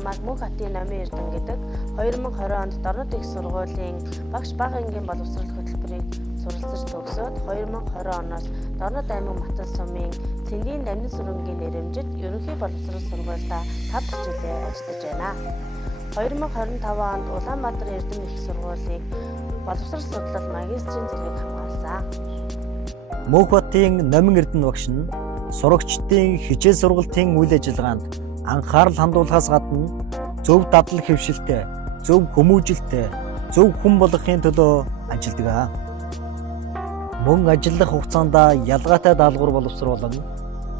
намайг Мөнх хотын Номын Эрдэнэ гэдэг 2020 онд Дорнод их сургуулийн багш бага ангийн боловсрол хөтөлбөрийг суралцж төгсөөд 2020 оноос Дорнод аймаг Матал сумын Цэндийн Дамнин сүрэнгийн нэрэмжит ерөнхий боловсрол сургуультай 5 дахь жилээ ажиллаж байна. 2025 онд Улаанбаатар Эрдэнэ их сургуулийг боловсрол судлал магистрийн зэргийг хамгаалсан. Мөнх хотын Номын Эрдэнэ багш нь сурагчдын хичээл сургалтын үйл ажиллагаанд анхаарал хандуулахаас гадна зөв дадлаг хэвшилтэй, зөв хүмүүжилтэй, зөв хүн болгохын төлөө ажилладаг. Мөн ажиллах хугацаанд ялгаатай даалгавар боловсруулан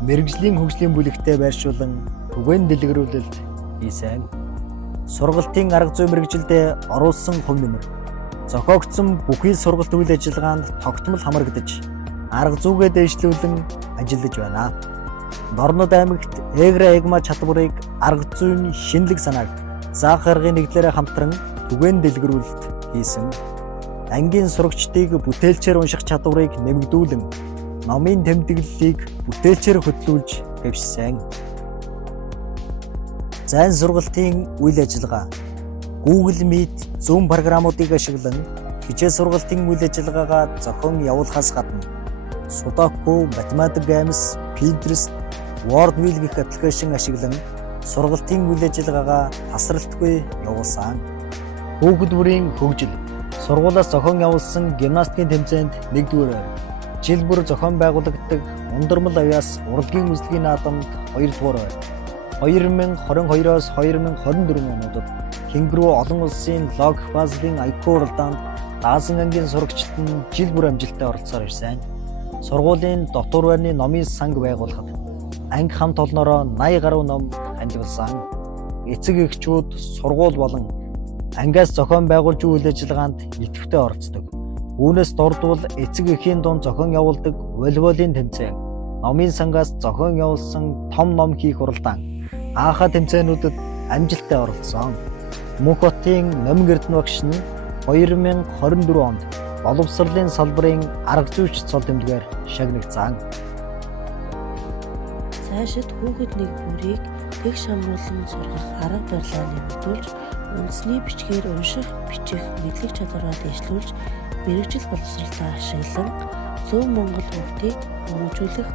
мэрэгжлийн хөгжлийн бүлэгтээ байршуулан түгээн дэлгэрүүлэлт хийсэн. Сургалтын арга зүй мэрэгжилдээ оруулсан хувь нэмэр зохиогдсон бүхий сургалт үйл ажиллагаанд тогтмол хамрагдаж арга зүйгээ дэвшлүүлэн ажиллаж байна. Дорнод аймагт эгма чадварыг арга зүйн шинэлэг санааг заах аргын нэгдлээрээ хамтран түгээн дэлгэрүүлэлт хийсэн. Ангийн сурагчдыг бүтээлчээр унших чадварыг нэмэгдүүлэн номын тэмдэглэлийг бүтээлчээр хөтлүүлж хэвшсэн. Зайн сургалтын үйл ажиллагаа Google Meet, Zoom програмуудыг ашиглан хичээл сургалтын үйл ажиллагаагаа зохион явуулахаас гадна Sudoku, Mathematic Games, Pinterest, Wordwheel гэх аппликейшн ашиглан сургалтын үйл ажиллагаагаа тасралтгүй явуулсан. Хүүхэд бүрийн хөгжил сургуулиас зохион явуулсан гимнастикийн тэмцээнд 1-р жил бүр зохион байгуулагддаг Ундрмал авяас урлагийн үзлэгийн наадамд 2-р 2022-оос 2024 онуудад Тэнгэрүү олон улсын лог базлын IQ уралдаанд даасан ангийн сурагчид нь жил бүр амжилттай оролцоор ирсэн. Сургуулийн дотор байрны номын санг байгуулахад анги хамт олноороо 80 гаруй ном хандивалсан. Эцэг эхчүүд сургууль болон ангиас зохион байгуулж үйл ажиллагаанд идэвхтэй оролцдог. Үүнээс дурдвал эцэг эхийн дунд зохион явуулдаг волейболын тэмцээн, номын сангаас зохион явуулсан том ном хийх уралдаан, ааха тэмцээнүүдэд амжилттай оролцсон. Мөнх хотын Номын Эрдэнэ багш нь 2024 онд боловсролын салбарын арга зүйч цол тэмдгээр шагнагдсан. Цаашид хүүхэд нэг бүрийг тэг шамруулан сургах арга барилаа нэмэгдүүлж, үндэсний бичгээр унших, бичих мэдлэг чадвараа дэвшлүүлж, мэрэгжил боловсролоо ашиглан зөв Монгол хүүхдийг хүмүүжүүлэх